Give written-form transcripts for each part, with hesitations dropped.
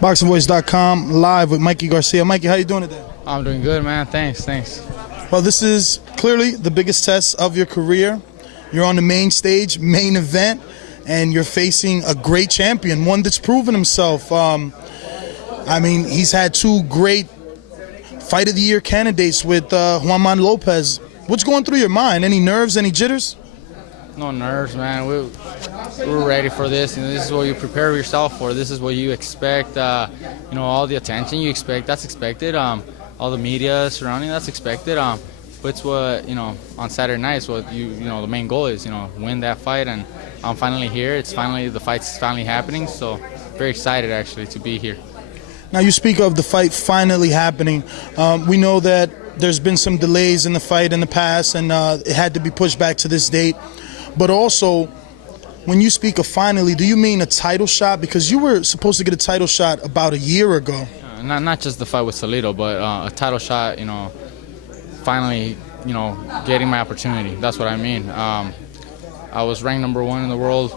BoxingVoice.com, live with Mikey Garcia. Mikey, how you doing today? I'm doing good, man. Thanks. Well, this is clearly the biggest test of your career. You're on the main stage, main event, and you're facing a great champion, one that's proven himself. I mean, he's had two great Fight of the Year candidates with Juan Manuel Lopez. What's going through your mind? Any nerves, any jitters? No nerves, man. We're ready for this. This is what you prepare yourself for. This is what you expect. All the attention you expect, that's expected. All the media surrounding, that's expected. But it's what, on Saturday night, it's what the main goal is, win that fight. And I'm finally here. The fight's finally happening. So very excited, actually, to be here. Now, you speak of the fight finally happening. We know that there's been some delays in the fight in the past, and it had to be pushed back to this date. But also, when you speak of finally, do you mean a title shot? Because you were supposed to get a title shot about a year ago. Not just the fight with Salido, but a title shot, finally, getting my opportunity. That's what I mean. I was ranked #1 in the world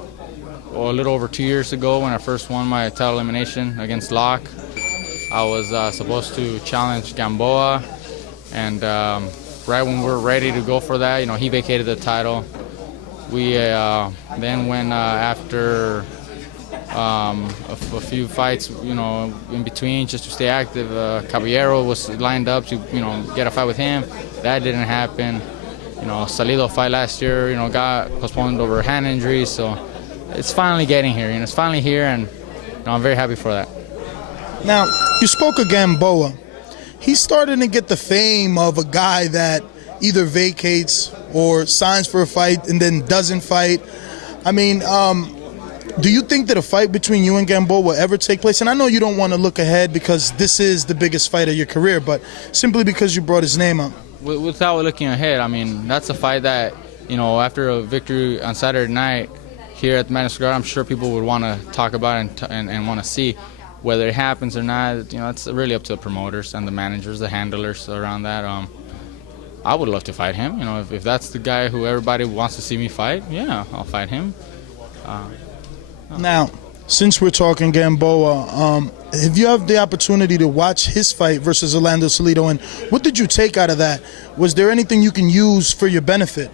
a little over 2 years ago when I first won my title elimination against Locke. I was supposed to challenge Gamboa, and right when we were ready to go for that, he vacated the title. We then went after a few fights, in between just to stay active. Caballero was lined up to, get a fight with him. That didn't happen. Salido fight last year, got postponed over hand injuries. So it's finally getting here. It's finally here, and I'm very happy for that. Now, you spoke of Gamboa. He's starting to get the fame of a guy that either vacates or signs for a fight and then doesn't fight. I mean, do you think that a fight between you and Gamboa will ever take place? And I know you don't want to look ahead because this is the biggest fight of your career, but simply because you brought his name up. Without looking ahead, I mean, that's a fight that, after a victory on Saturday night here at the Madison Square Garden, I'm sure people would want to talk about it and want to see whether it happens or not. It's really up to the promoters and the managers, the handlers around that. I would love to fight him. If that's the guy who everybody wants to see me fight, yeah, I'll fight him. Now, since we're talking Gamboa, have you had the opportunity to watch his fight versus Orlando Salido, and what did you take out of that? Was there anything you can use for your benefit?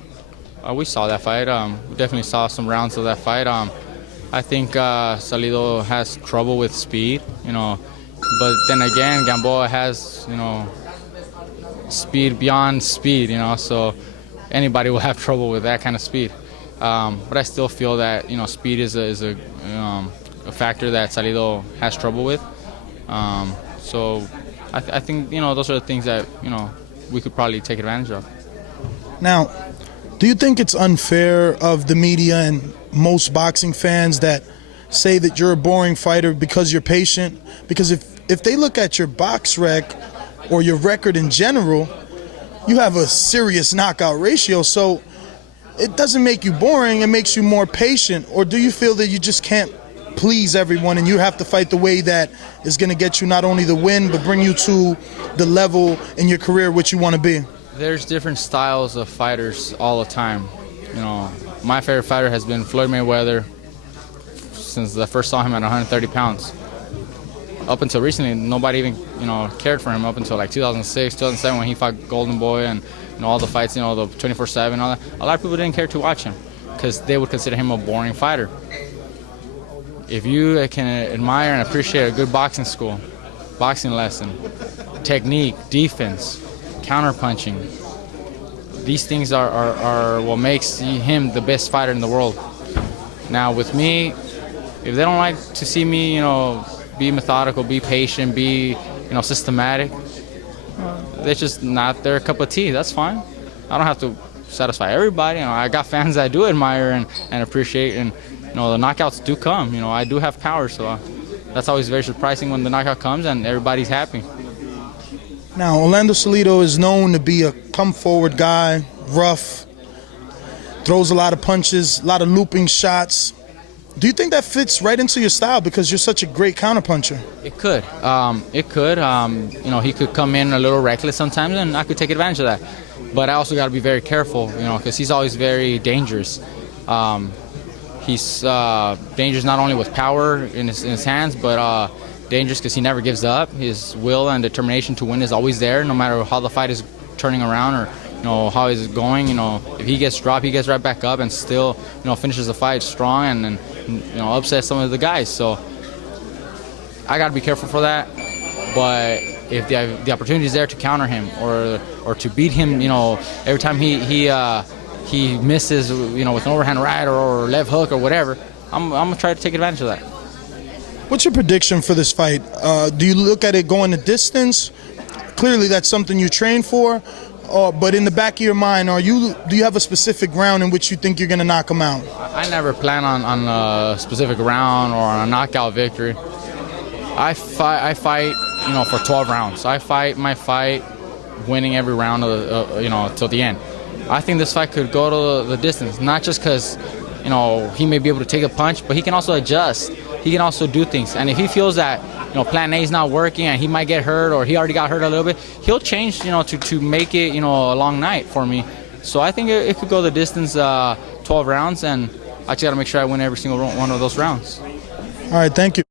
We saw that fight. We definitely saw some rounds of that fight. I think Salido has trouble with speed, but then again, Gamboa has, speed beyond speed, so anybody will have trouble with that kind of speed. But I still feel that, speed is a factor that Salido has trouble with. So I think, those are the things that, we could probably take advantage of. Now, do you think it's unfair of the media and most boxing fans that say that you're a boring fighter because you're patient? Because if they look at your box rec or your record in general, you have a serious knockout ratio. So it doesn't make you boring, it makes you more patient. Or do you feel that you just can't please everyone and you have to fight the way that is going to get you not only the win, but bring you to the level in your career which you want to be? There's different styles of fighters all the time. My favorite fighter has been Floyd Mayweather since I first saw him at 130 pounds. Up until recently, nobody even, cared for him up until like 2006, 2007 when he fought Golden Boy and, all the fights, the 24/7, all that. A lot of people didn't care to watch him because they would consider him a boring fighter. If you can admire and appreciate a good boxing school, boxing lesson, technique, defense, counterpunching, these things are what makes him the best fighter in the world. Now with me, if they don't like to see me, be methodical, be patient, be, systematic, it's just not their cup of tea. That's fine. I don't have to satisfy everybody. I got fans that I do admire and appreciate, and the knockouts do come. I do have power, so that's always very surprising when the knockout comes and everybody's happy. Now, Orlando Salido is known to be a come-forward guy, rough, throws a lot of punches, a lot of looping shots. Do you think that fits right into your style because you're such a great counterpuncher? It could. It could. He could come in a little reckless sometimes, and I could take advantage of that. But I also got to be very careful, because he's always very dangerous. He's dangerous not only with power in his hands, but dangerous because he never gives up. His will and determination to win is always there, no matter how the fight is turning around or how he's going. If he gets dropped, he gets right back up and still finishes the fight strong and upsets some of the guys. So I got to be careful for that. But if the opportunity is there to counter him or to beat him, every time he misses, with an overhand right or left hook or whatever, I'm gonna try to take advantage of that. What's your prediction for this fight? Do you look at it going the distance? Clearly, that's something you train for. But in the back of your mind, do you have a specific round in which you think you're gonna knock him out? I never plan on a specific round or on a knockout victory. I fight, for 12 rounds. I fight my fight, winning every round till the end. I think this fight could go to the distance, not just because, he may be able to take a punch, but he can also adjust. He can also do things. And if he feels that, plan A is not working and he might get hurt or he already got hurt a little bit, he'll change, to make it, a long night for me. So I think it could go the distance, 12 rounds, and I just got to make sure I win every single one of those rounds. All right, thank you.